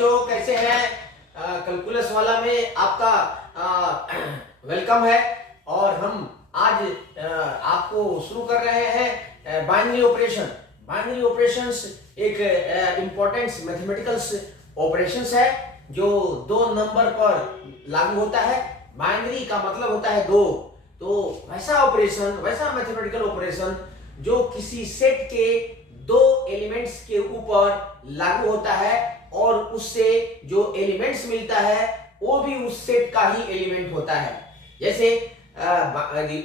बच्चों, कैसे हैं? कैलकुलस वाला में आपका वेलकम है। और हम आज आपको शुरू कर रहे हैं बाइनरी ऑपरेशन। बाइनरी ऑपरेशंस एक इम्पोर्टेंट मैथमेटिकल ऑपरेशंस है जो दो नंबर पर लागू होता है। बाइनरी का मतलब होता है दो। तो वैसा ऑपरेशन, वैसा मैथमेटिकल ऑपरेशन जो किसी सेट के दो एलिमेंट्स के ऊपर लागू होता है और उससे जो एलिमेंट्स मिलता है वो भी उस सेट का ही एलिमेंट होता है। जैसे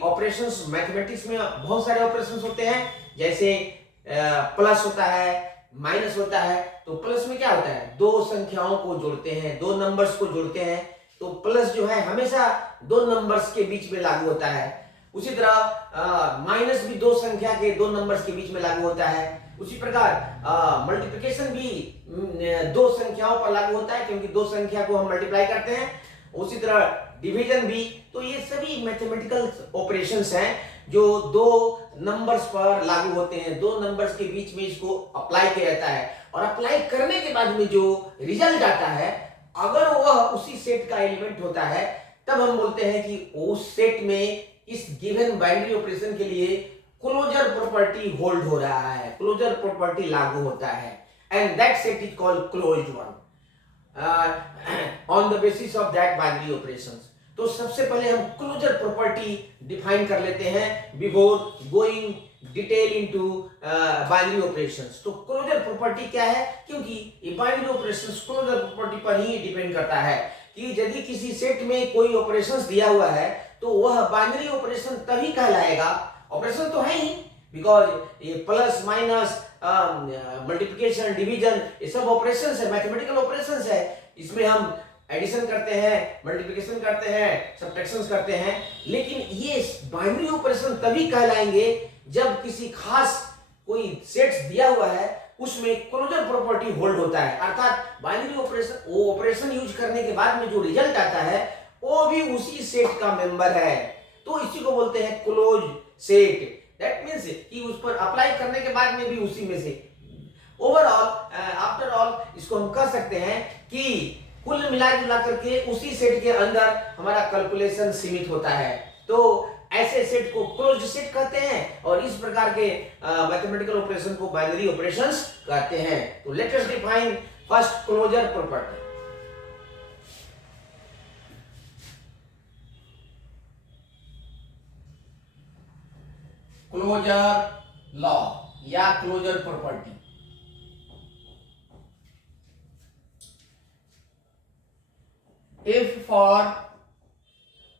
ऑपरेशंस मैथमेटिक्स में बहुत सारे ऑपरेशंस होते हैं, जैसे प्लस होता है, माइनस होता है। तो प्लस में क्या होता है, दो संख्याओं को जोड़ते हैं, दो नंबर्स को जोड़ते हैं। तो प्लस जो है हमेशा दो नंबर्स के बीच में लागू होता है। उसी तरह माइनस भी दो संख्या के दो नंबर्स के बीच में लागू होता है। उसी प्रकार मल्टीप्लिकेशन भी दो संख्याओं पर लागू होता है, क्योंकि दो संख्या को हम मल्टीप्लाई करते हैं। उसी तरह डिवीजन भी। तो ये सभी मैथमेटिकल ऑपरेशंस हैं जो दो नंबर्स पर लागू होते हैं, दो नंबर्स के बीच में इसको अप्लाई किया जाता है। और अप्लाई करने के बाद में जो रिजल्ट आता है, अगर वह उसी सेट का एलिमेंट होता है, तब हम बोलते हैं कि उस सेट में इस गिवन बाइनरी ऑपरेशन के लिए क्लोजर प्रॉपर्टी होल्ड हो रहा है, क्लोजर प्रॉपर्टी लागू होता है, and that set is called closed one on the basis of that binary operations. तो सबसे पहले हम क्लोजर प्रॉपर्टी डिफाइन कर लेते हैं before going detail into binary operations. तो क्लोजर प्रॉपर्टी क्या है, क्योंकि ये बाइनरी ऑपरेशंस क्लोजर प्रॉपर्टी पर ही डिपेंड करता है कि यदि किसी सेट में कोई ऑपरेशंस दिया हुआ है तो वह बाइनरी ऑपरेशन तभी कहलाएगा। ऑपरेशन तो है ही, बिकॉज ये प्लस माइनस मल्टीप्लिकेशन डिवीजन ये सब ऑपरेशंस है, मैथमेटिकल ऑपरेशंस है। इसमें हम एडिशन करते हैं, मल्टीप्लिकेशन करते हैं, सब्ट्रैक्शंस करते हैं। लेकिन ये बाइनरी ऑपरेशन तभी कहलाएंगे जब किसी खास कोई सेट्स दिया हुआ है उसमें क्लोजर प्रॉपर्टी होल्ड होता है। अर्थात बाइनरी ऑपरेशन, वो ऑपरेशन यूज करने के बाद में जो रिजल्ट आता है वो भी उसी सेट का मेंबर है। तो इसी को बोलते हैं क्लोज सेट। दैट मींस कि उस पर अप्लाई करने के बाद में भी उसी में से ओवरऑल, आफ्टर ऑल इसको हम कह सकते हैं कि कुल मिला जुला करके उसी सेट के अंदर हमारा कैलकुलेशन सीमित होता है। तो ऐसे सेट को क्लोज्ड सेट कहते हैं और इस प्रकार के मैथमेटिकल ऑपरेशन को बाइनरी ऑपरेशंस कहते हैं। तो let us define first closure property. Closure law या closure property. If for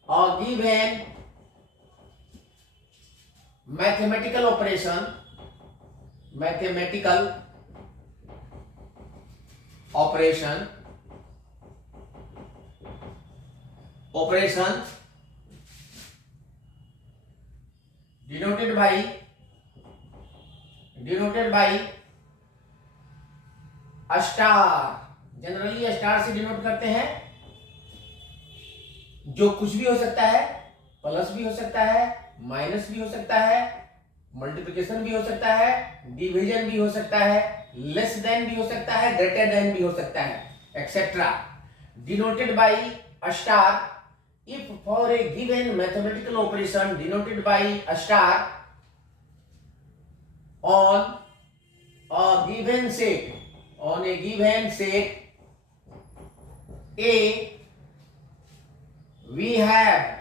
a given mathematical operation denoted by a star, generally star से डिनोट करते हैं, जो कुछ भी हो सकता है, प्लस भी हो सकता है, माइनस भी हो सकता है, मल्टीप्लिकेशन भी हो सकता है, डिवीजन भी हो सकता है, लेस देन भी हो सकता है, ग्रेटर देन भी हो सकता है, etcetera. Denoted by a star if for a given mathematical operation denoted by a star on a given set A, we have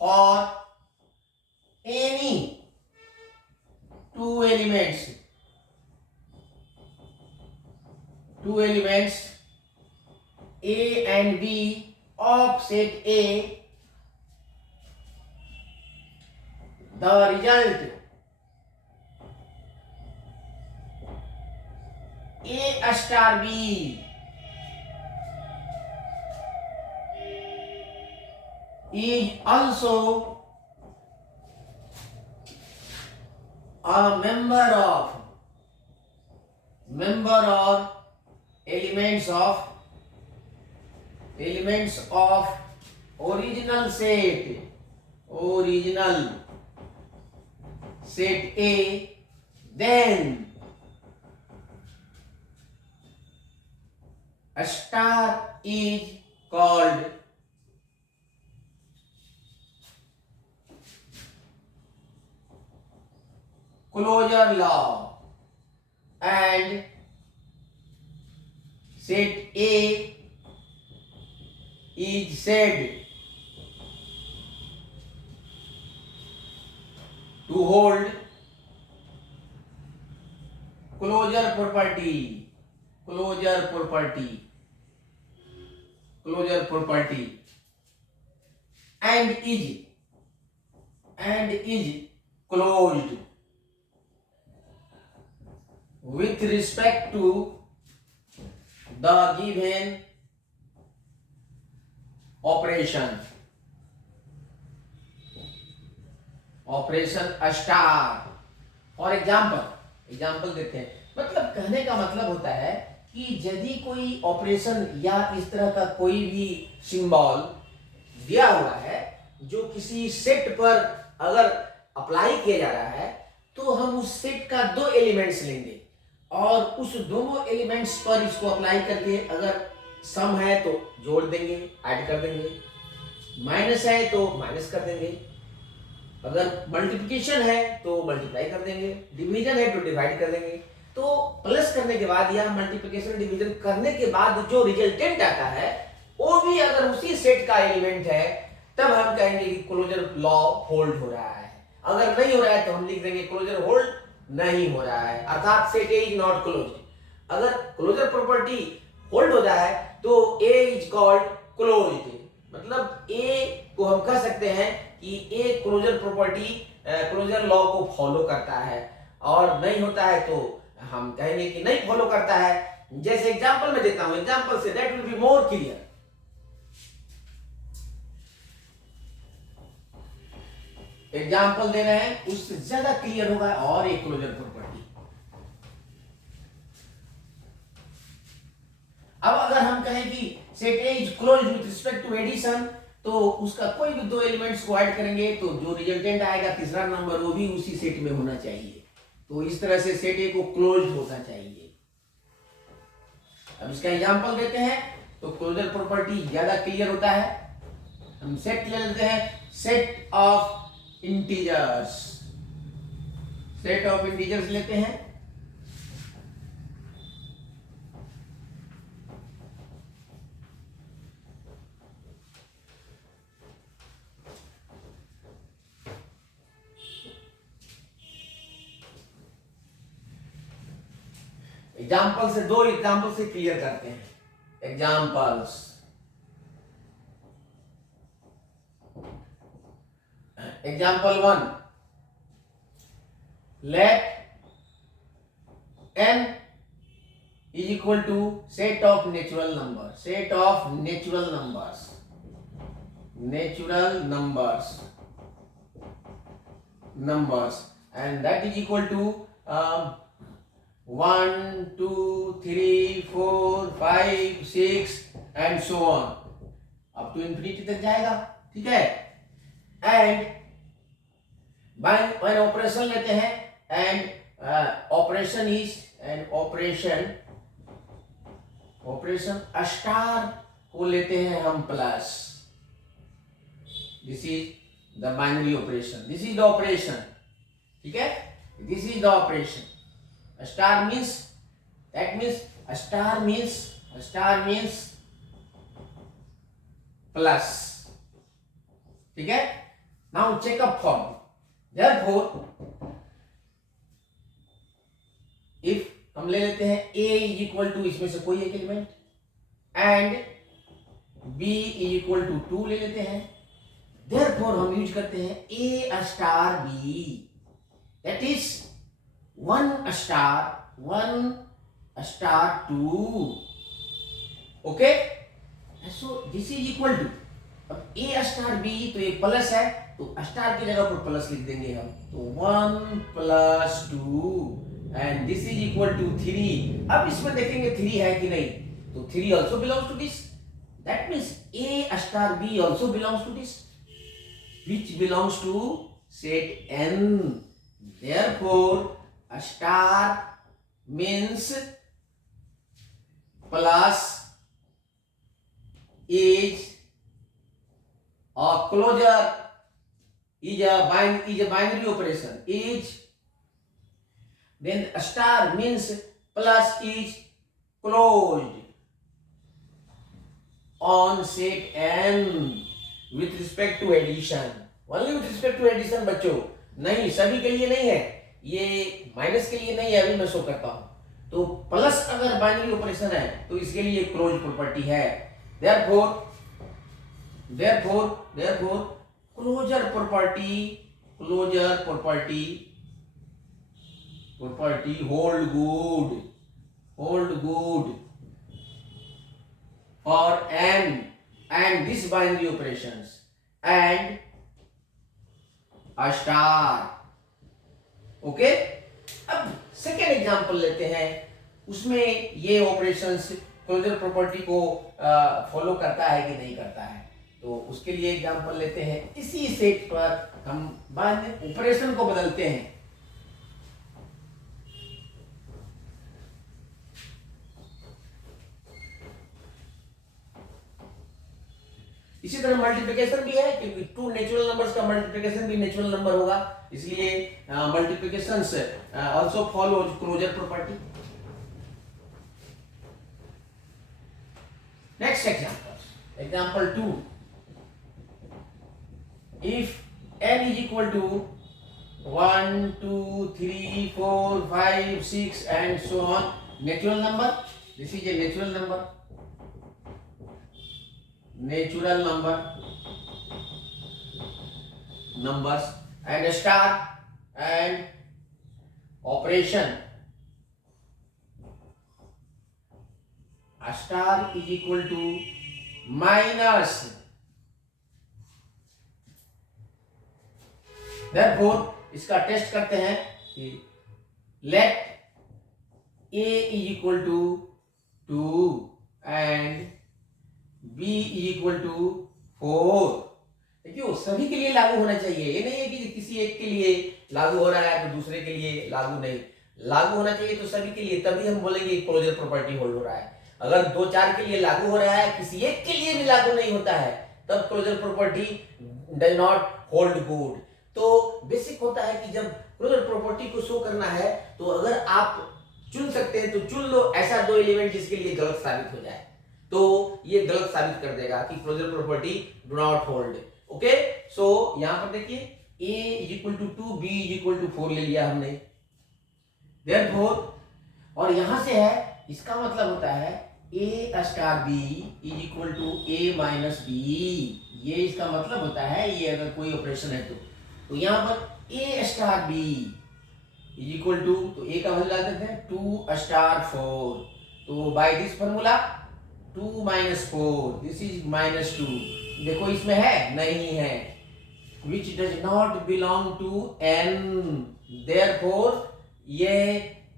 for any two elements A and B of set A, the result A star B is also a member of elements of original set A, then a star is called closure law, and set A is said to hold closure property, closure property, closure property, and is closed with respect to the given operation, operation star. For example देते हैं। मतलब कहने का मतलब होता है कि यदि कोई ऑपरेशन या इस तरह का कोई भी सिंबल दिया हुआ है जो किसी सेट पर अगर अप्लाई किया जा रहा है, तो हम उस सेट का दो एलिमेंट्स लेंगे और उस दोनों एलिमेंट्स पर इसको अप्लाई करके अगर सम है तो जोड़ देंगे, ऐड कर देंगे, माइनस है तो माइनस कर देंगे, अगर मल्टीप्लिकेशन है तो मल्टीप्लाई कर देंगे, डिवीजन है तो डिवाइड कर देंगे। तो प्लस करने के बाद या मल्टीप्लिकेशन डिवीजन करने के बाद जो रिजल्टेंट आता है वो भी अगर उसी सेट का एलिमेंट है, तब हम कहेंगे कि क्लोजर लॉ होल्ड हो रहा है। अगर नहीं हो रहा है तो हम लिख देंगे क्लोजर होल्ड नहीं हो रहा है, अर्थात set A is not closed. अगर क्लोजर प्रॉपर्टी होल्ड हो जाए तो ए इज कॉल्ड क्लोज्ड, मतलब ए को हम कह सकते हैं कि a closure property closure law को फॉलो करता है, और नहीं होता है तो हम कहेंगे कि नहीं फॉलो करता है। जैसे एग्जांपल में देता हूं, एग्जांपल से that will be more clear. Example दे रहे हैं, उससे ज्यादा क्लियर होगा और एक क्लोजर प्रॉपर्टी। अब अगर हम कहें कि set A is closed with respect to addition, तो उसका कोई भी दो एलिमेंट्स को ऐड करेंगे तो जो रिजल्टेंट आएगा तीसरा नंबर वो भी उसी सेट में होना चाहिए। तो इस तरह से सेट ए को क्लोज्ड होना चाहिए। अब इसका एग्जांपल देते हैं तो क्लोजर प्रॉपर्टी ज्यादा क्लियर होता है। हम सेट ले लेते हैं, set of integers, set of integers लेते हैं। एग्जाम्पल से, दो एग्जाम्पल से क्लियर करते हैं। Examples, example 1, let n is equal to set of natural numbers, set of natural numbers, natural numbers, and that is equal to 1 2 3 4 5 6 and so on up to infinity तक जाएगा, ठीक है। And bye operation लेते हैं, and operation is an operation star को लेते हैं हम plus. This is the binary operation, this is the operation, ठीक है, this is the operation. Star means, that means a star means plus, ठीक है। Now check up form, therefore if हम ले लेते हैं a is equal to इसमें से कोई एक element and b is equal to 2 ले लेते हैं, therefore हम यूज करते हैं a star b, that is 1 star 2, okay। so this is equal to, अब a star b तो ये प्लस है तो स्टार की जगह पर प्लस लिख देंगे हम, तो 1 plus 2 and this is equal to 3। अब इसमें देखेंगे 3 है कि नहीं, तो 3 also belongs to this, that means a star b also belongs to this, which belongs to set n, therefore star means plus is or closure is a binary operation is, then star means plus is closed on set n with respect to addition, only with respect to addition बच्चों, नहीं सभी के लिए नहीं है, ये minus के लिए नहीं है, अभी मैं शो करता हूं। तो प्लस अगर बाइनरी ऑपरेशन है तो इसके लिए क्लोज प्रॉपर्टी है। Therefore, closure property hold good for n and this binary operations and a star. Okay, अब सेकेंड एग्जांपल लेते हैं, उसमें ये ऑपरेशंस क्लोजर प्रॉपर्टी को फॉलो करता है कि नहीं करता है। तो उसके लिए एग्जांपल लेते हैं, इसी सेट पर हम बाद में ऑपरेशन को बदलते हैं। इसी तरह मल्टीप्लिकेशन भी है, क्योंकि टू नेचुरल नंबर्स का मल्टीप्लिकेशन भी नेचुरल नंबर होगा, इसलिए multiplications also follows closure property. Next example 2. If n is equal to 1, 2, 3, 4, 5, 6 and so on, natural number, this is a natural number numbers and a star and operation a star is equal to minus, therefore इसका test करते हैं कि let a is equal to 2 and b is equal to 4। देखियो सभी के लिए लागू होना चाहिए, ये नहीं है कि किसी एक के लिए लागू हो रहा है तो दूसरे के लिए लागू नहीं, लागू होना चाहिए तो सभी के लिए, तभी हम बोलेंगे क्लोजर प्रॉपर्टी होल्ड हो रहा है। अगर 2-4 के लिए लागू हो रहा है, किसी एक के लिए भी लागू नहीं होता है, तब closure property does not hold good. तो बेसिक होता है कि जब क्लोजर प्रॉपर्टी को शो करना है तो अगर आप चुन सकते हैं तो चुन लो ऐसा दो एलिमेंट जिसके लिए गलत साबित हो जाए, तो ये गलत साबित कर देगा कि closure property do not hold. Okay, so यहां पर देखिए a is equal to 2, b is equal to 4 ले लिया हमने, देयरफॉर, और यहां से है, इसका मतलब होता है a star b is equal to a minus b, ये इसका मतलब होता है, ये अगर कोई ऑपरेशन है तो यहाँ पर a star b is equal to, तो a का वैल्यू डालते हैं 2 स्टार 4, तो by this formula 2 minus 4 this is minus 2, देखो इसमें है नहीं है, which does not belong to n, therefore ये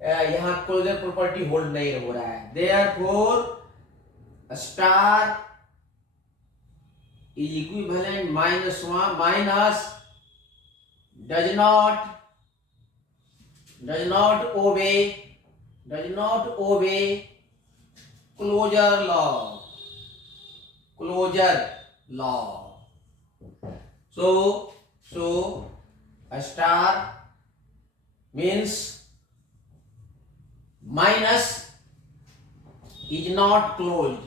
यहाँ क्लोजर प्रॉपर्टी होल्ड नहीं हो रहा है, therefore star is equivalent minus 1 minus does not obey closure law. So a star means minus is not closed,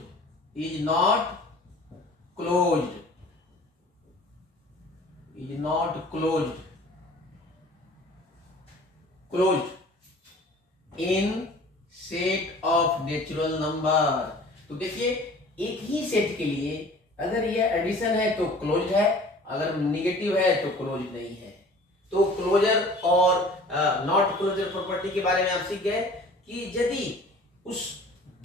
in set of natural number. तो देखिए एक ही set के लिए अगर ये एडिशन है तो क्लोज है, अगर निगेटिव है तो क्लोज नहीं है। तो क्लोजर और नॉट क्लोजर प्रॉपर्टी के बारे में आप सीख गए कि यदि उस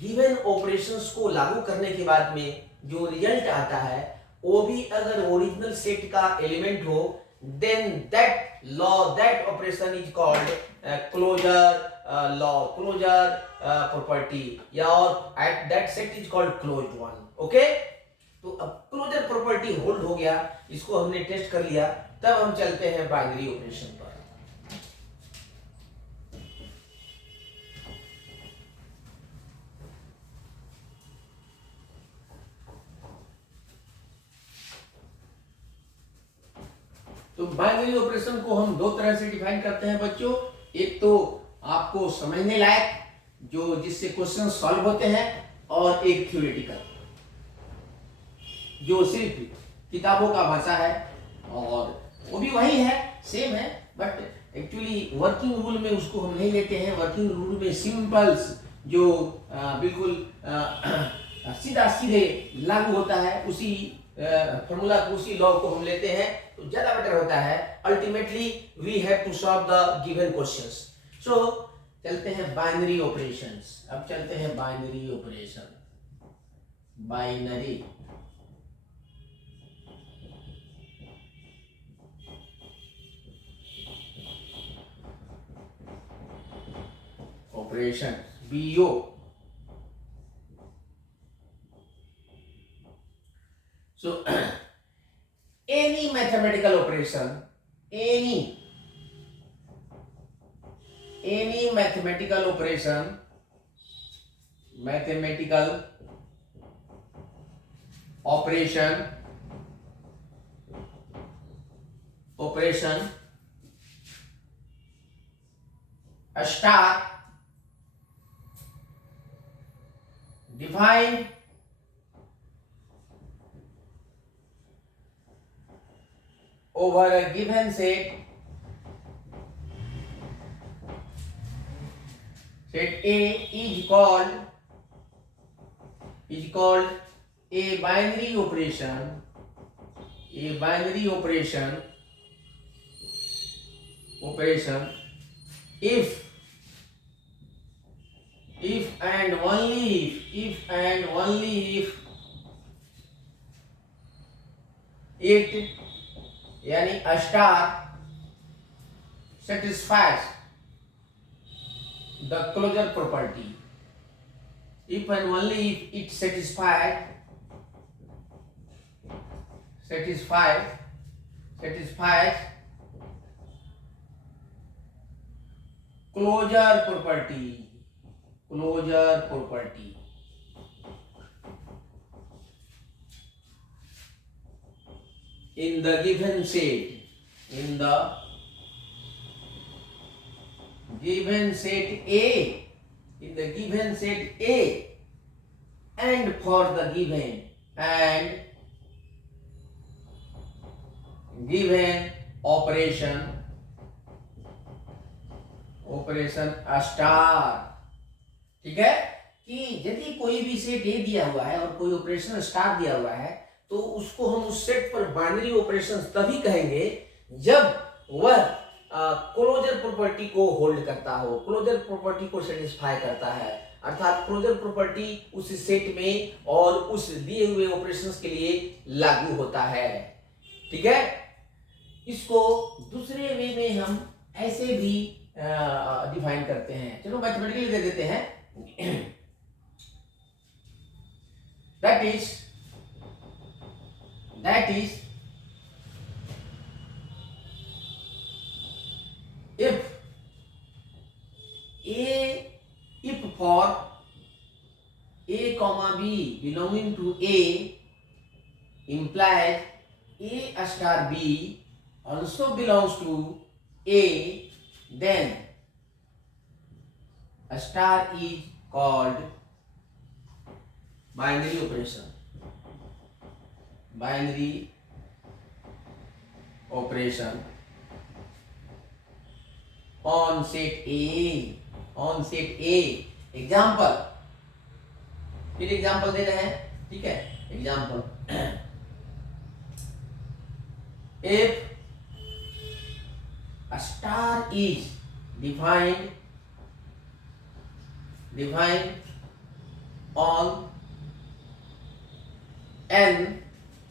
गिवन ऑपरेशंस को लागू करने के बाद में जो रिजल्ट आता है वो भी अगर ओरिजिनल सेट का एलिमेंट हो, then that operation is called closure law, closure property, या और at that set is called closed one. Okay, तो अब क्लोजर प्रॉपर्टी होल्ड हो गया, इसको हमने टेस्ट कर लिया, तब हम चलते हैं बाइनरी ऑपरेशन पर। बाइनरी ऑपरेशन को हम दो तरह से डिफाइन करते हैं बच्चों। एक तो आपको समझने लायक, जो जिससे क्वेश्चन सॉल्व होते हैं, और एक थ्योरेटिकल, जो सिर्फ किताबों का भाषा है, और वो भी वही है, सेम है, बट एक्चुअली वर्किंग रूल में उसको हम नहीं लेते हैं। वर्किंग रूल में सिंपल्स जो बिल्कुल सीधा सीधे लागू होता है, उसी फॉर्मूला को, उसी लॉ को हम लेते हैं, तो ज्यादा बेटर होता है। Ultimately we have to solve the given questions. So चलते हैं बाइनरी ऑपरेशंस। अब चलते हैं binary operation. Binary operation, B O. So any mathematical operation, any mathematical operation, operation star defined over a given set A is called a binary operation. A binary operation if and only if it, यानी a star satisfies the closure property. If and only if it satisfies closure property in the given set, A, and for the given operation star. ठीक है, कि यदि कोई भी set ए दिया हुआ है और कोई ऑपरेशन स्टार दिया हुआ है, तो उसको हम उस सेट पर बाइनरी ऑपरेशंस तभी कहेंगे जब वह क्लोजर प्रॉपर्टी को होल्ड करता हो, क्लोजर प्रॉपर्टी को सेटिस्फाई करता है। अर्थात क्लोजर प्रॉपर्टी उस सेट में और उस दिए हुए ऑपरेशंस के लिए लागू होता है। ठीक है, इसको दूसरे वे में हम ऐसे भी डिफाइन करते हैं। चलो मैथमेटिकली दे देते हैं। that is if for a comma b belonging to A implies A star B also belongs to A, then a star is called binary operation. Binary operation on set A. Example, फिर example दे रहे हैं। ठीक है, example, if a star is defined on n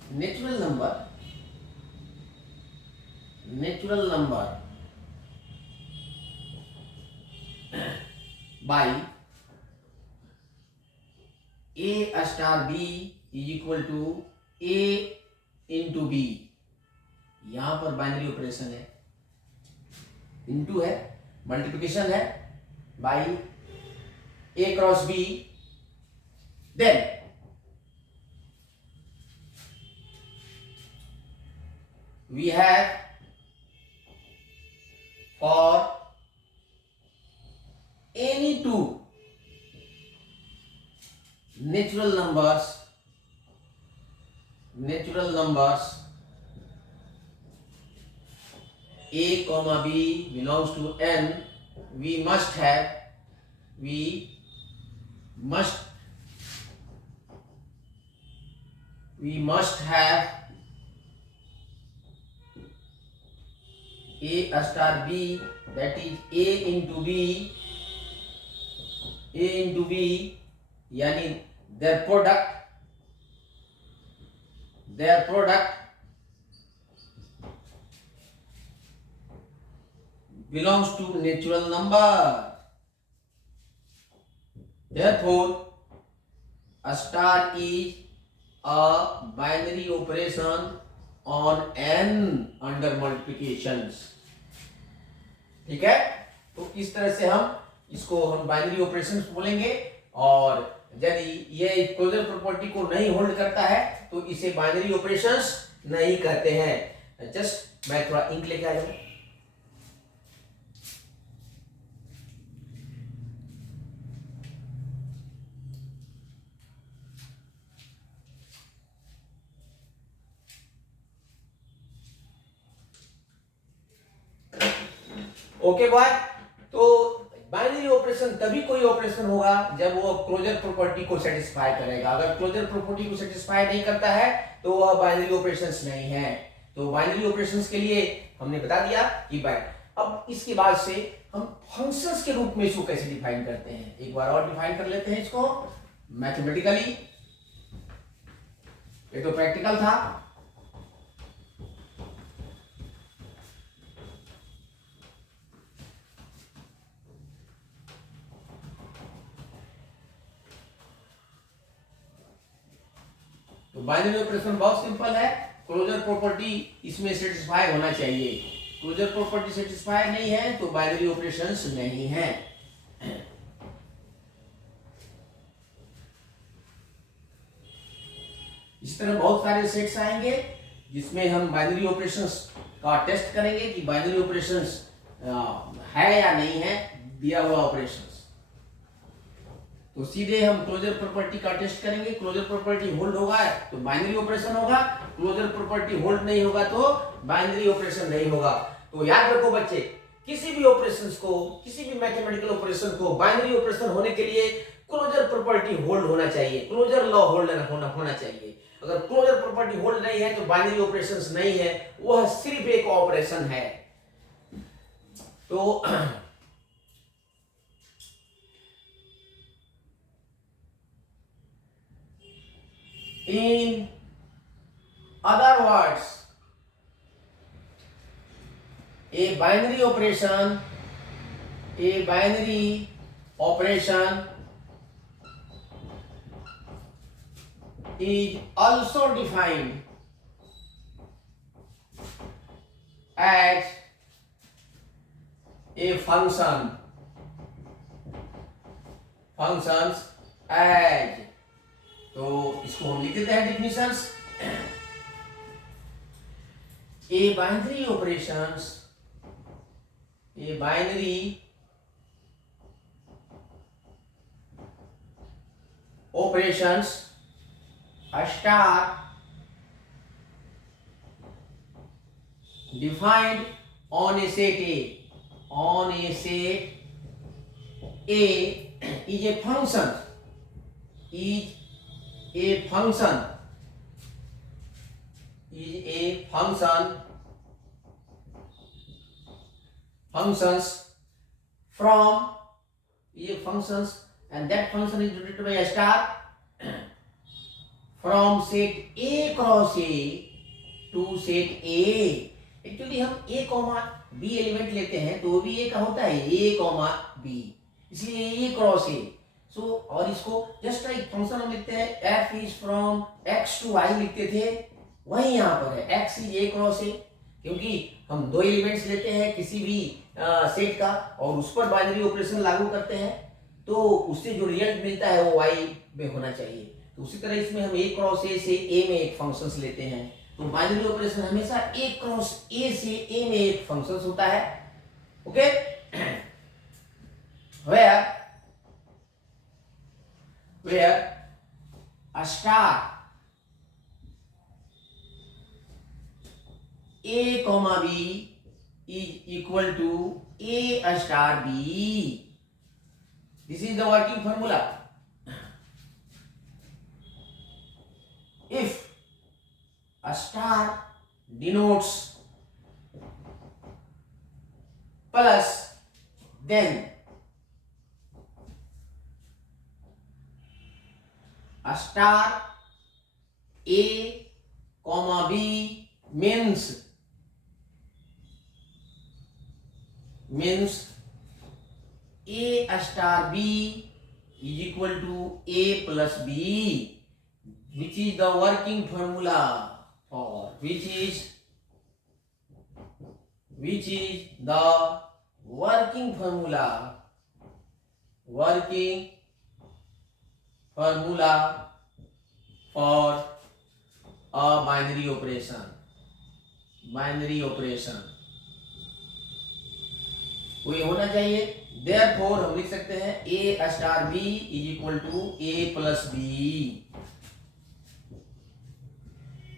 natural number by A star B is equal to A into B। यहां पर binary operation है, into है, multiplication है, by A cross B, then we have natural numbers a comma b belongs to n, we must have a star b, that is a into b यानी their product belongs to natural number. Therefore, a star is a binary operation on n under multiplications. ठीक है, तो इस तरह से इसको हम binary operations बोलेंगे, और यदि ये क्लोजर प्रॉपर्टी को नहीं होल्ड करता है तो इसे बाइनरी ऑपरेशंस नहीं कहते हैं। जस्ट मैं थोड़ा इंक लेके आ जाऊं। ओके बॉय, तो बाइनरी ऑपरेशन तभी कोई ऑपरेशन होगा जब वो क्लोजर प्रॉपर्टी को सेटिस्फाई करेगा। अगर क्लोजर प्रॉपर्टी को सेटिस्फाई नहीं करता है तो वह बाइनरी ऑपरेशंस नहीं है। तो बाइनरी ऑपरेशंस के लिए हमने बता दिया कि अब इसके बाद से हम फंक्शंस के रूप में इसको कैसे डिफाइन करते हैं, एक बार और डिफाइन कर लेते हैं इसको मैथमेटिकली। ये तो प्रैक्टिकल था। तो बाइनरी ऑपरेशन बहुत सिंपल है, क्लोजर प्रॉपर्टी इसमें सेटिस्फाई होना चाहिए। क्लोजर प्रॉपर्टी सेटिस्फाई नहीं है तो बाइनरी ऑपरेशंस नहीं है। इस तरह बहुत सारे सेट्स आएंगे जिसमें हम बाइनरी ऑपरेशंस का टेस्ट करेंगे कि बाइनरी ऑपरेशंस है या नहीं है दिया हुआ ऑपरेशंस। तो सीधे हम क्लोजर प्रॉपर्टी का टेस्ट करेंगे। क्लोजर प्रॉपर्टी होल्ड होगा तो बाइनरी ऑपरेशन होगा, क्लोजर प्रॉपर्टी होल्ड नहीं होगा तो बाइनरी ऑपरेशन नहीं होगा। तो याद रखो बच्चे, किसी भी ऑपरेशंस को, किसी भी मैथमेटिकल ऑपरेशन को बाइनरी ऑपरेशन होने के लिए क्लोजर प्रॉपर्टी होल्ड होना चाहिए, क्लोजर लॉ होल्ड होना चाहिए। अगर क्लोजर प्रॉपर्टी होल्ड नहीं है तो बाइनरी ऑपरेशंस नहीं है, वह सिर्फ एक ऑपरेशन है। तो in other words, a binary operation is also defined as a functions as, तो इसको हम लिख देते हैं डिफिनिशंस। A binary operations a star defined on a set A is a function functions from functions, and that function is denoted by a star from set A cross A to set A। Actually हम A comma B element लेते हैं तो भी A का होता है A comma B, इसलिए A cross A। सो और इसको जस्ट एक फंक्शन हम लिखते हैं f is from x to y लिखते थे, वही यहाँ पर है x is A cross A, क्योंकि हम दो एलिमेंट्स लेते हैं किसी भी सेट का और उस पर बाइनरी ऑपरेशन लागू करते हैं तो उससे जो रिजल्ट मिलता है वो y में होना चाहिए। तो उसी तरह इसमें हम A क्रॉस A से A में एक फंक्शंस लेते हैं, तो बाइनरी ऑपरेशन हमेशा A क्रॉस A से A में एक फंक्शंस होता है। Okay, where star A comma B is equal to A star B. This is the working formula. If a star denotes plus, then a star A comma B means A star B is equal to A plus B, which is the working formula for which is the working formula for a binary operation. कोई होना चाहिए, therefore हम लिख सकते हैं A star B is equal to A plus B.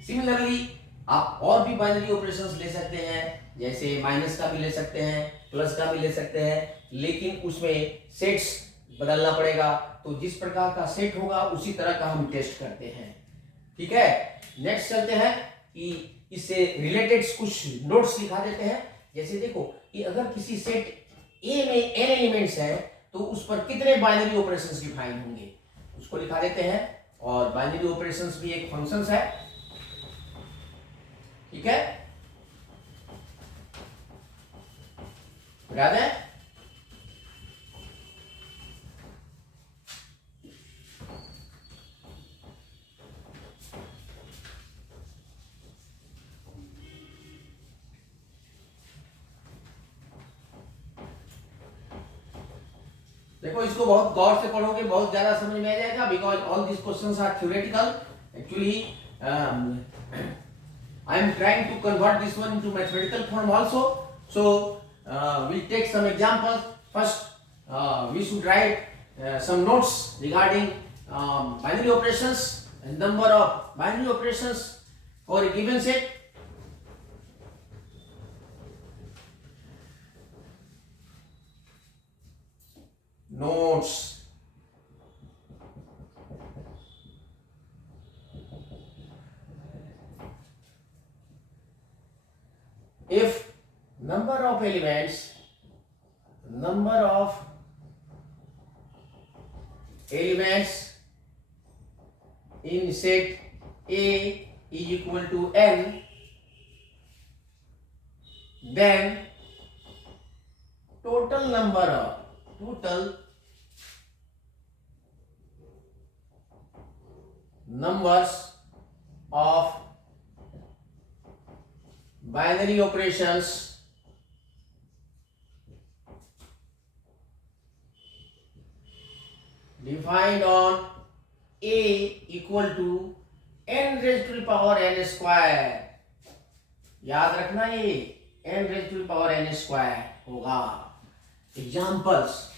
Similarly आप और भी बाइनरी ऑपरेशंस ले सकते हैं, जैसे माइनस का भी ले सकते हैं, प्लस का भी ले सकते हैं, लेकिन उसमें सेट्स बदलना पड़ेगा. तो जिस प्रकार का सेट होगा उसी तरह का हम टेस्ट करते हैं. ठीक है, नेक्स्ट चलते हैं कि इससे रिलेटेड कुछ नोट्स लिखा देते हैं. जैसे देखो कि अगर किसी सेट A में n एलिमेंट्स है तो उस पर कितने बाइनरी ऑपरेशंस डिफाइन होंगे, उसको लिखा देते हैं. और बाइनरी ऑपरेशंस भी एक फंक्शंस है. ठीक है, याद है. देखो इसको बहुत गौर से पढ़ोगे, बहुत ज्यादा समझ में आ जाएगा, because all this questions are theoretical. Actually I am trying to convert this one into mathematical form also. So we'll take some examples. First, we should write some notes regarding binary operations and number of binary operations for a given set. Notes. If number of elements in set A is equal to n, then total numbers of binary operations defined on A equal to n raised to the power n square. याद रखना ये n raised to the power n square होगा. Examples: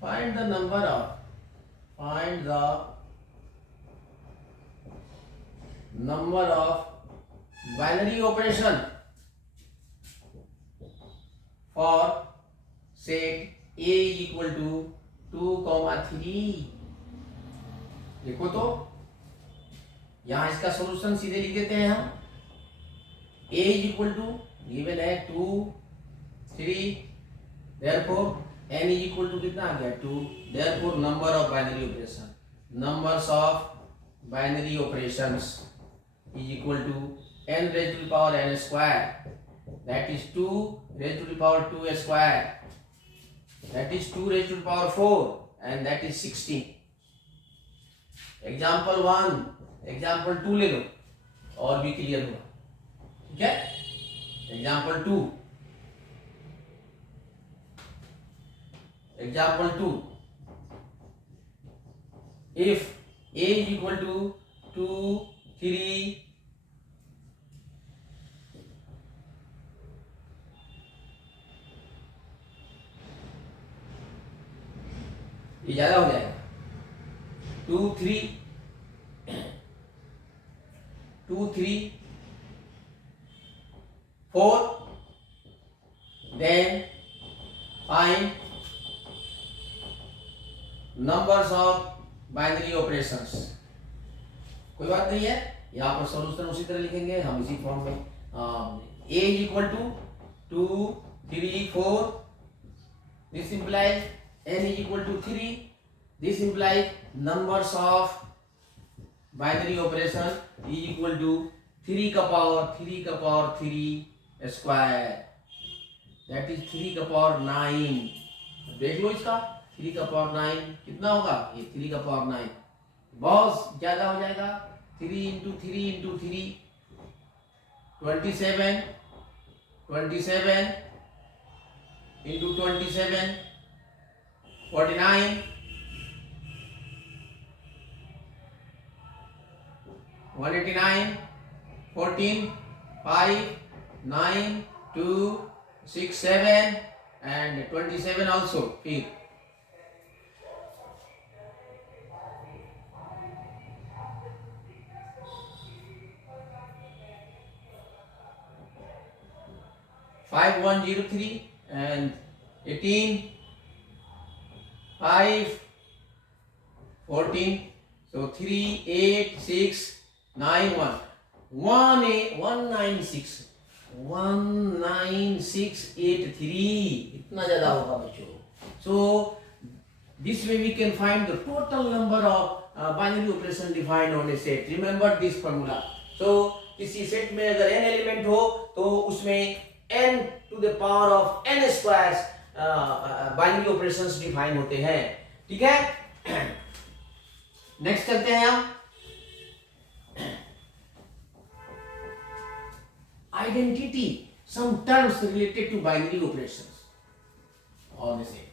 find the number of binary operation for set A is equal to 2,3. देखो तो यहां इसका solution सीधे लिख देते हैं हम. A is equal to given है 2, 3, therefore n is equal to कितना आ गया 2. therefore number of binary operations is equal to n raised to the power n square, that is 2 raised to the power 2 square, that is 2 raised to the power 4, and that is 16. Example 1, example 2 ले लो और भी clear होगा. ठीक है, example 2, if A is equal to 2, 3, ये ज्यादा हो जाएगा. 2 3 2 3 4, then find numbers of binary operations. कोई बात नहीं है, यहाँ पर सॉल्यूशन उसी तरह लिखेंगे हम, इसी फॉर्म में। a is equal to 2 3 4, this implies n is equal to 3, this implies numbers of binary operation is equal to 3 का पावर 3 स्क्वायर, दैट इज 3 का पावर 9। देख लो इसका, 3 का पावर 9 कितना होगा, ये 3 का पावर 9 बहुत ज्यादा हो जाएगा। 3 into 3 into 3 27, 27 into 27 49, 189, 14, 5, 9, 2, 6, 7 and 27 also. फिर 5103 and 18, 5, 14, so 3, 8, 6, 9, 1, 196, 19683, इतना ज्यादा होगा बच्चों। So this way we can find the total number of binary operation defined on a set. Remember this formula. So किसी सेट में अगर n एलिमेंट हो तो उसमें n to the power of n squares binary operations define होते हैं। ठीक है, नेक्स्ट करते हैं हम identity, some terms related to binary operations on a set.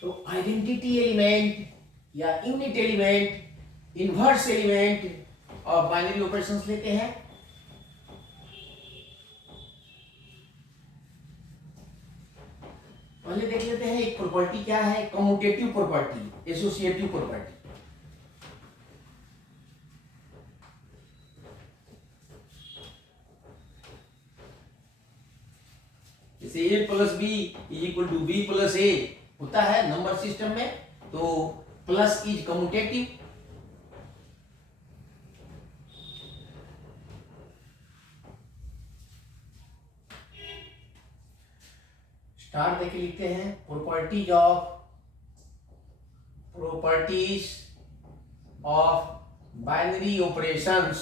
तो आइडेंटिटी एलिमेंट या यूनिट एलिमेंट, इनवर्स एलिमेंट और बाइनरी ऑपरेशंस लेते हैं। पहले देख लेते हैं एक प्रॉपर्टी क्या है, कम्यूटेटिव प्रॉपर्टी, एसोसिएटिव प्रॉपर्टी। जैसे a plus b is equal to b plus a होता है नंबर सिस्टम में, तो प्लस इज कम्यूटेटिव। स्टार देके लिखते हैं properties of binary operations.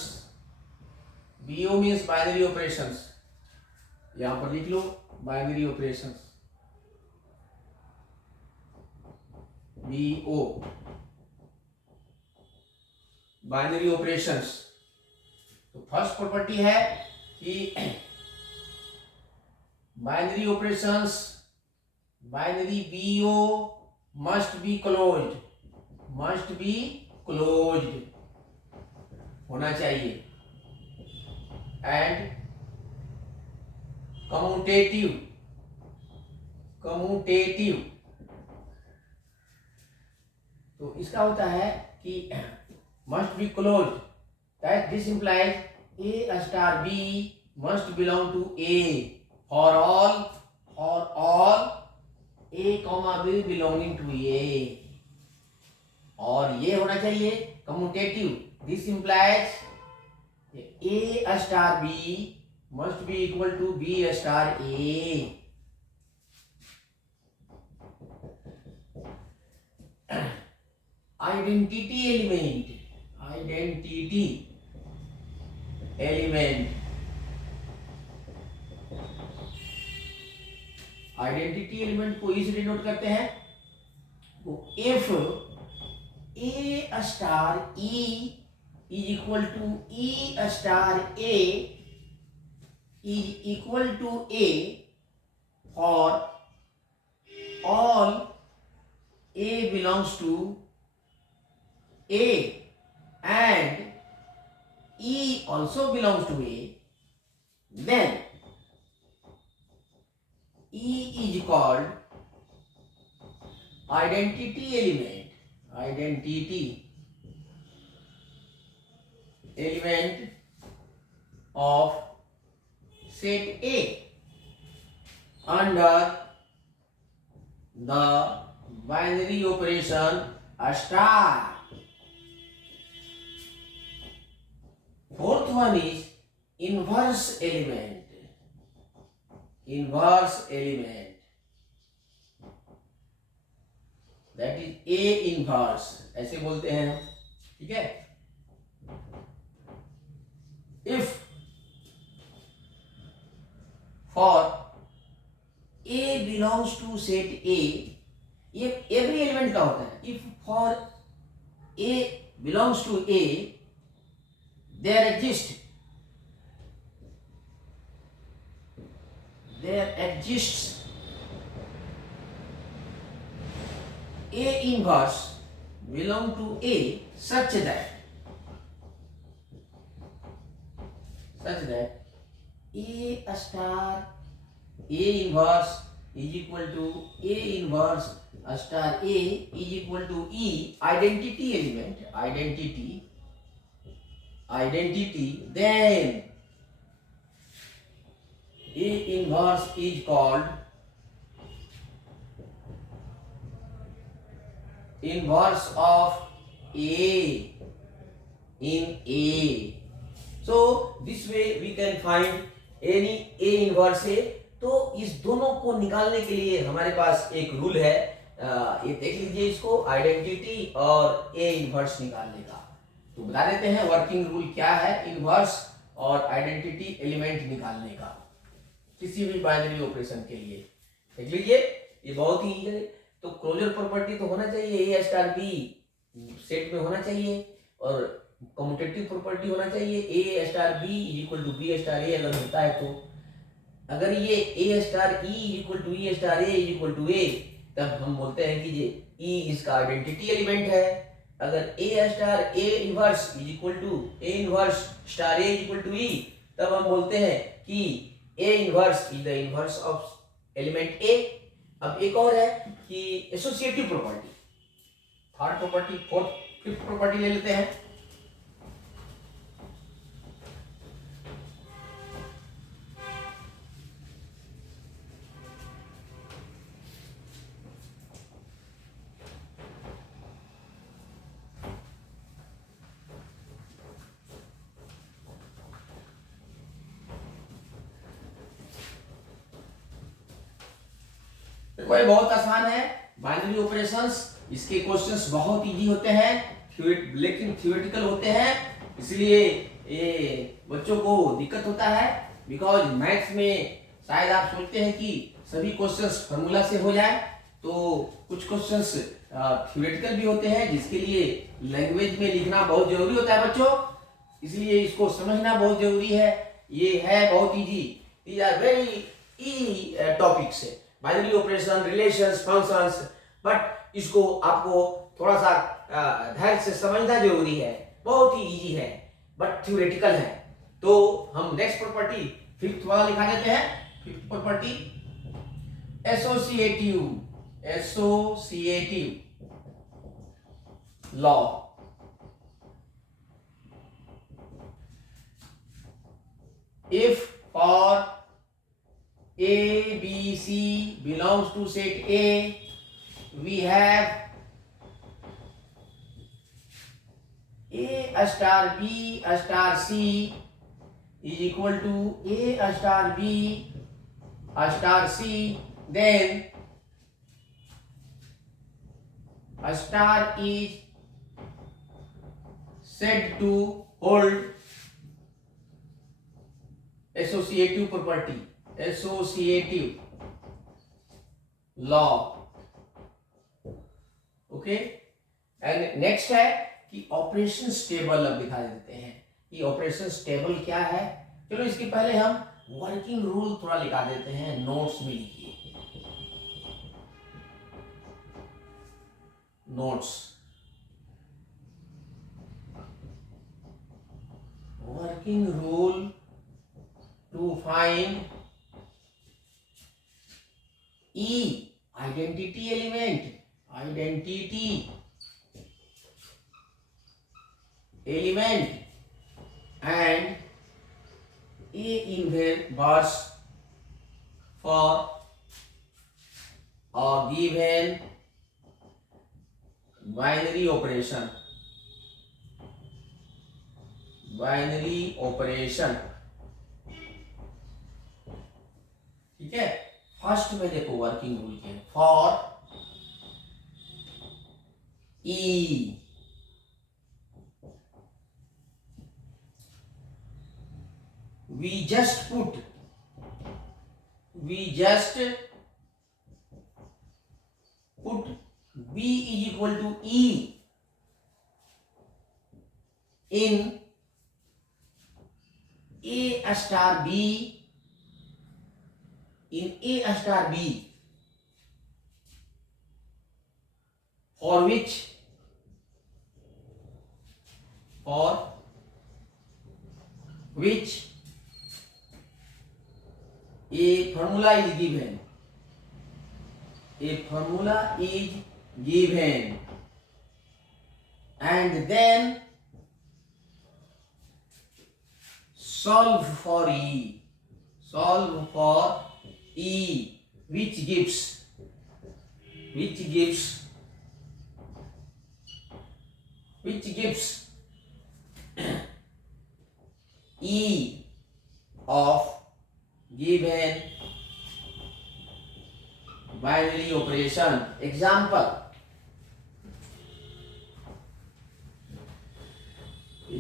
B O means binary operations, यहां पर लिख लो binary operations, B O binary operations. तो फर्स्ट प्रॉपर्टी है कि binary operations, binary B O must be closed होना चाहिए, एंड कम्यूटेटिव तो इसका होता है कि must be closed, that this implies a star b must belong to a for all a comma b belonging to a, और ये होना चाहिए commutative, this implies a star b must be equal to b star a। Identity element identity element को इस denote करते हैं, वो if A star E is equal to E star A is equal to A for all A belongs to A and E also belongs to A, then E is called identity element identity element of set A under the binary operation star. Fourth one is inverse element. Inverse element, that is A inverse, ऐसे बोलते हैं हम, ठीक है। If for A belongs to set A, ये every element का होता है। If for A belongs to A, there exists A inverse belong to A such that A star A inverse is equal to A inverse star A is equal to E identity element, then A inverse is called inverse of A in A. So this way we can find any A inverse A. तो इस दोनों को निकालने के लिए हमारे पास एक rule है, ये देख लीजिए इसको, आइडेंटिटी और A इनवर्स निकालने का। तो बता देते हैं वर्किंग रूल क्या है इनवर्स और आइडेंटिटी एलिमेंट निकालने का किसी भी बाइनरी ऑपरेशन के लिए। देख लीजिए ये बहुत ही इजी है। तो क्लोजर प्रॉपर्टी तो होना चाहिए, A स्टार B सेट में होना चाहिए, और कम्यूटेटिव प्रॉपर्टी होना चाहिए A star B equal to B star A। अगर होता है तो, अगर ये A star E equal to E star A equal to A, तब हम बोलते हैं कि ये E इसका आइडेंटिटी एलिमेंट है। अगर A star A inverse equal to A inverse star A equal to E, तब हम बोलते हैं कि A inverse is the inverse of element A। अब एक और है कि associative property, third property, fourth, fifth property ले लेते हैं। देखो ये बहुत आसान है, बाइनरी ऑपरेशंस, इसके क्वेश्चंस बहुत इजी होते हैं, लेकिन थ्योरेटिकल होते हैं, इसलिए ये बच्चों को दिक्कत होता है। बिकॉज मैथ्स में शायद आप सोचते हैं कि सभी क्वेश्चंस फार्मूला से हो जाए, तो कुछ क्वेश्चंस थ्योरेटिकल भी होते हैं जिसके लिए लैंग्वेज में लिखना बहुत जरूरी होता है बच्चों, इसलिए इसको समझना बहुत जरूरी है। ये है बहुत easy, these are very easy topics, binary operation, relations, functions, but इसको आपको थोड़ा सा धैर्य से समझना जरूरी है। बहुत ही इजी है बट थ्योरेटिकल है। तो हम नेक्स्ट प्रॉपर्टी फिफ्थ वाला लिखा देते हैं। Fifth property associative law. If for A, B, C belongs to set A, we have A star B star C is equal to A star B star C, then a star is said to hold associative property, associative law, okay. And next है कि operation table अब दिखा देते हैं कि operation table क्या है। चलो इसके पहले हम वर्किंग रूल थोड़ा लिखा देते हैं, नोट्स में लिखिए, notes. Working rule to find E identity element, identity element and A inverse for a given binary operation ठीक है। फर्स्ट में देखो वर्किंग रूल के for E we just put b is equal to e in a star b for which a formula is given and then solve for e which gives e of given binary operation. Example,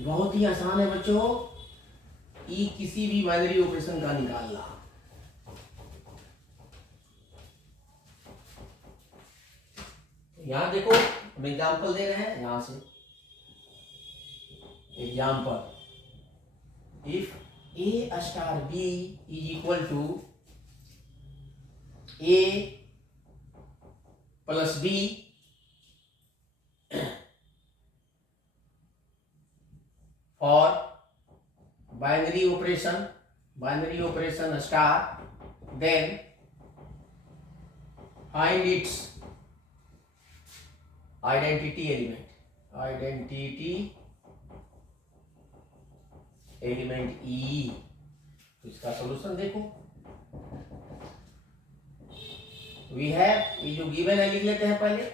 बहुत ही आसान है बच्चों, ई किसी भी binary operation का निकालना। यहां देखो हम एग्जाम्पल दे रहे हैं, यहां से example, if A star b is equal to A plus b for binary operation star, then find its identity element e. तो इसका सॉल्यूशन देखो, वी हैव, ये जो गिवन है लिख लेते हैं पहले,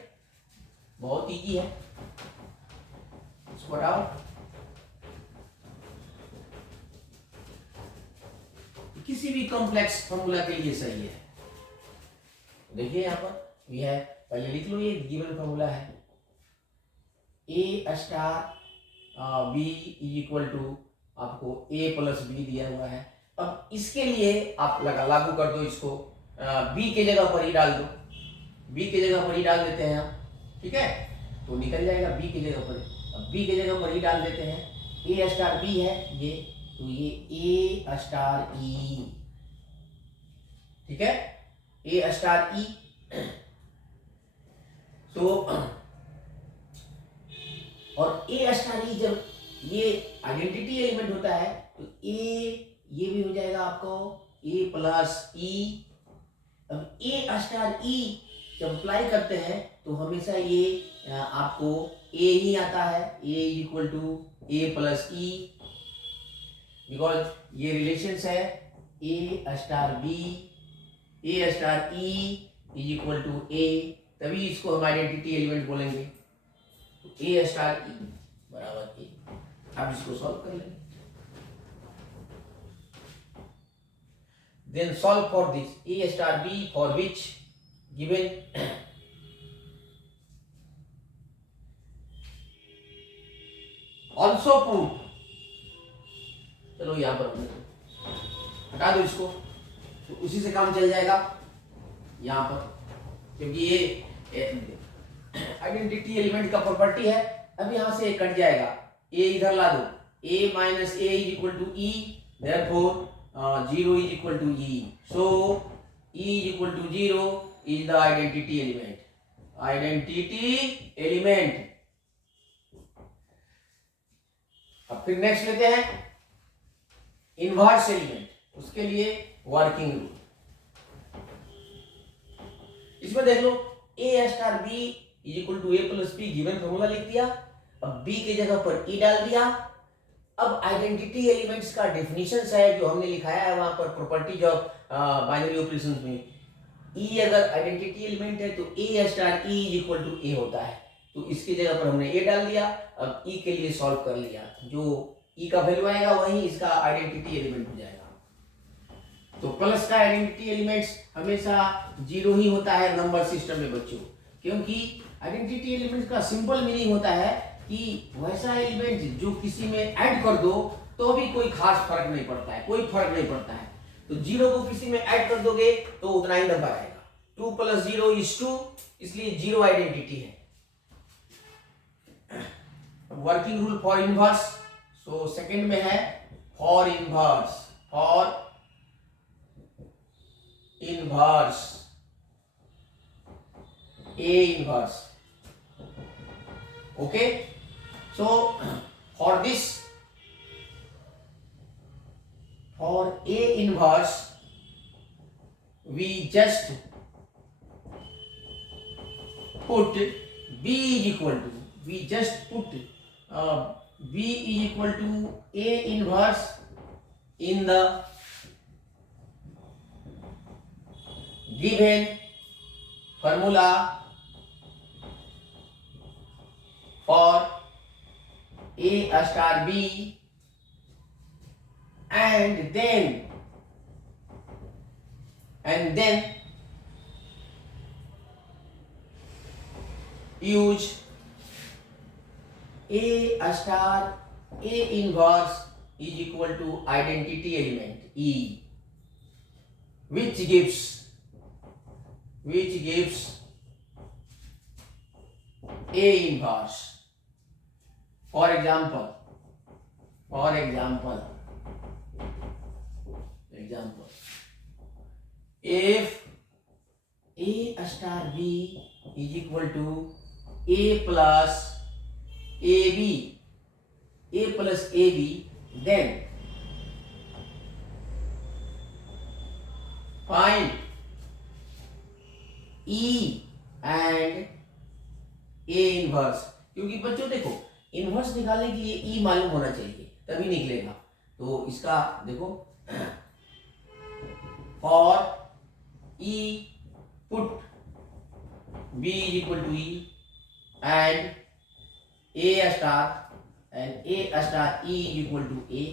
बहुत इजी है, इसको हटाओ, किसी भी कॉम्प्लेक्स फॉर्मूला के लिए सही है। देखिए यहां पर वी हैव, पहले लिख लो, ये गिवन फॉर्मूला है, a star b is equal to, आपको ए प्लस बी दिया हुआ है। अब इसके लिए आप लागू कर दो इसको, बी के जगह पर ही डाल दो, बी के जगह पर ही डाल देते हैं हम, ठीक है, तो निकल जाएगा बी के जगह पर। अब बी के जगह पर ही डाल देते हैं, ए स्टार बी है ये, तो ये ए स्टार ई, ठीक है, ए स्टार ई। तो और ए स्टार ई जब ये आइडेंटिटी एलिमेंट होता है तो ये भी हो जाएगा आपको ए प्लस ई। अब ए स्टार ई जब अप्लाई करते हैं तो हमेशा ये आपको ए ही आता है, a equal to A plus e, because ये रिलेशंस है a star b, a star E is equal to a, तभी इसको हम आइडेंटिटी एलिमेंट बोलेंगे। ए स्टार ई बराबर ए। अब इसको सॉल्व कर लेंगे। Then solve for this A star B for which given also put, चलो यहां पर हटा दो इसको, तो उसी से काम चल जाएगा यहां पर, क्योंकि ये आइडेंटिटी एलिमेंट का प्रॉपर्टी है। अब यहां से कट जाएगा, ए इधर ला दो, a minus A is equal to E, therefore 0 is equal to E. So E is equal to 0 is the identity element. अब फिर नेक्स्ट लेते हैं इनवर्स एलिमेंट, उसके लिए वर्किंग रूल। इसमें देख लो, a star b is equal to A plus b, given formula लिख दिया। अब बी की जगह पर ई डाल दिया। अब आइडेंटिटी एलिमेंट्स का डेफिनेशन है जो हमने लिखाया है वहां पर प्रॉपर्टीज ऑफ बाइनरी ऑपरेशंस में, ई अगर आइडेंटिटी एलिमेंट है तो a star E is equal to a होता है, तो इसकी जगह पर हमने ए डाल दिया। अब ई के लिए सॉल्व कर लिया, जो ई का वैल्यू आएगा वही इसका आइडेंटिटी एलिमेंट हो जाएगा। तो प्लस का आइडेंटिटी एलिमेंट्स हमेशा जीरो ही होता है नंबर सिस्टम में बच्चों, क्योंकि आइडेंटिटी एलिमेंट्स का सिंपल मीनिंग होता है कि वैसा एलिमेंट जो किसी में ऐड कर दो तो भी कोई खास फर्क नहीं पड़ता है, कोई फर्क नहीं पड़ता है। तो जीरो को किसी में ऐड कर दोगे तो उतना ही नंबर आएगा। 2 + 0 = 2, इसलिए जीरो आइडेंटिटी है। Working rule for inverse, so second में है for inverse, for inverse A inverse. Okay, so for this, for A inverse we just put B is equal to, we just put B is equal to A inverse in the given formula for A star B, and then use A star A inverse is equal to identity element E, which gives A inverse. For example, if A star B is equal to A plus AB, then find E and A inverse। क्योंकि बच्चों देखो, inverse निकालने के लिए ई मालूम होना चाहिए तभी निकलेगा। तो इसका देखो, for e put b is equal to e and a star E is equal to a.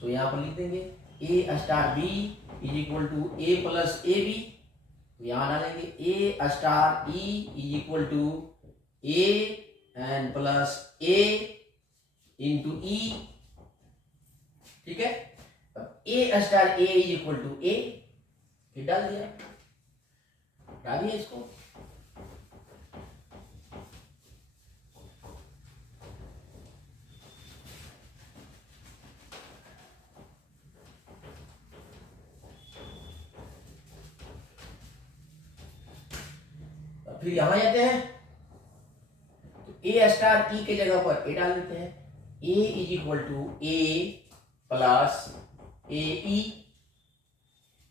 So यहां पर लिख देंगे a star b is equal to A plus a b. यहां डालेंगे a star E is equal to A and plus A into e. ठीक है, अब a star A is equal to a, फिर डाल दिया इसको। फिर यहां जाते हैं तो ए स्टार ई के जगह पर ए डाल देते हैं। A is equal to A plus a e,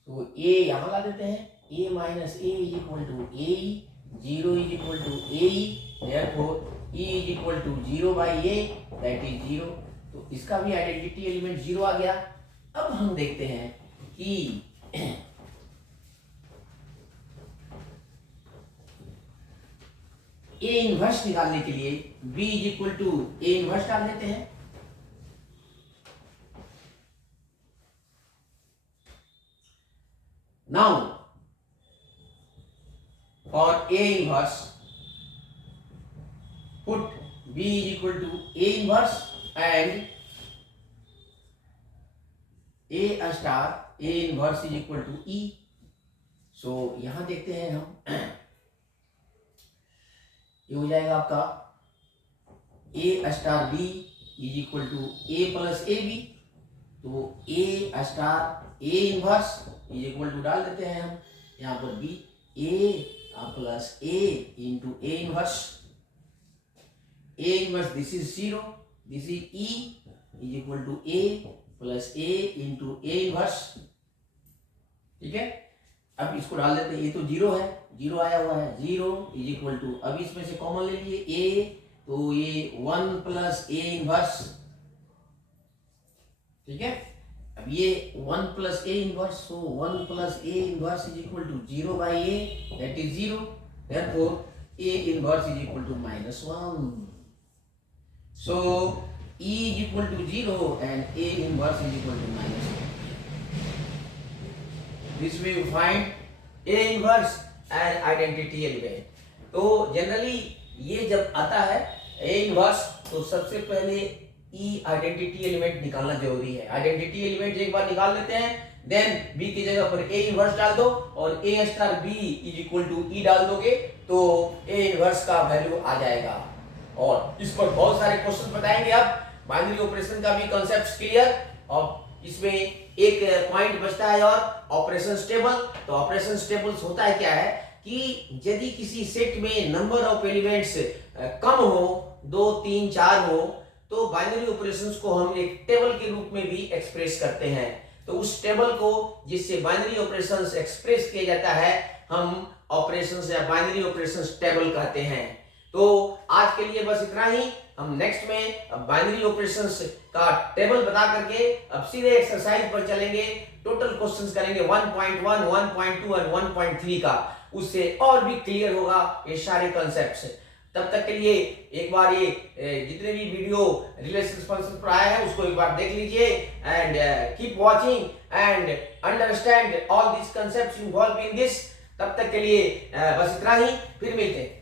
तो ए यहां ला देते हैं। A minus A is equal to a, zero is equal to a, therefore e is equal to 0/a, that is 0। तो इसका भी आइडेंटिटी एलिमेंट 0 आ गया। अब हम देखते हैं कि ए इनवर्स निकालने के लिए b is equal to a inverse डाल देते हैं। Now for a inverse put b is equal to a inverse and a star a inverse is equal to e। So यहां देखते हैं हम, ये हो जाएगा आपका a star b is equal to A plus a b. तो a star a inverse is equal to डाल देते हैं हम यहाँ पर b, a plus A into A inverse. A inverse this is 0, this is E is equal to A plus A into A inverse. ठीक है, अब इसको डाल देते हैं। ये तो 0 है, 0 आया हुआ है, 0 इज इक्वल टू, अब इसमें से कॉमन ले लिए, ए तो ये 1 प्लस ए इनवर्स, ठीक है। अब ये 1 plus A inverse, so 1 plus A inverse is equal to 0 by A, that is 0, therefore A inverse is equal to -1, so E is equal to 0 and A inverse is equal to -1. This way we find A inverse and identity element. तो generally ये जब आता है A inverse, तो सबसे पहले E identity element निकालना जरूरी है। आइडेंटिटी एलिमेंट एक बार निकाल लेते हैं, देन B की जगह पर A इनवर्स डाल दो और A star B is equal to E डाल दोगे तो A इनवर्स का वैल्यू आ जाएगा। और इस पर बहुत सारे क्वेश्चन बताएंगे अब। बाइनरी ऑपरेशन का भी कॉन्सेप्ट क्लियर, और इसमें एक पॉइंट बचता है और ऑपरेशन टेबल। तो ऑपरेशन टेबल्स होता है क्या है कि यदि किसी सेट में नंबर ऑफ एलिमेंट्स कम हो, 2 3 4 हो, तो बाइनरी ऑपरेशंस को हम एक टेबल के रूप में भी एक्सप्रेस करते हैं। तो उस टेबल को जिससे बाइनरी ऑपरेशंस एक्सप्रेस किया जाता है हम ऑपरेशंस या बाइनरी ऑपरेशंस टेबल कहते हैं। तो आज के लिए बस इतना ही। हम नेक्स्ट में बाइनरी ऑपरेशंस का टेबल बता करके अब सीधे एक्सरसाइज पर चलेंगे। टोटल क्वेश्चंस करेंगे 1.1, 1.2 और 1.3 का, उससे और भी क्लियर होगा ये सारे कॉन्सेप्ट्स। तब तक के लिए एक बार ये जितने भी वीडियो रिलेशंस फंक्शंस पर आया है उसको एक बार देख लीजिए and keep watching and understand all this concepts involve in this. तब तक के लिए बस इतना ही, फिर मिलते हैं।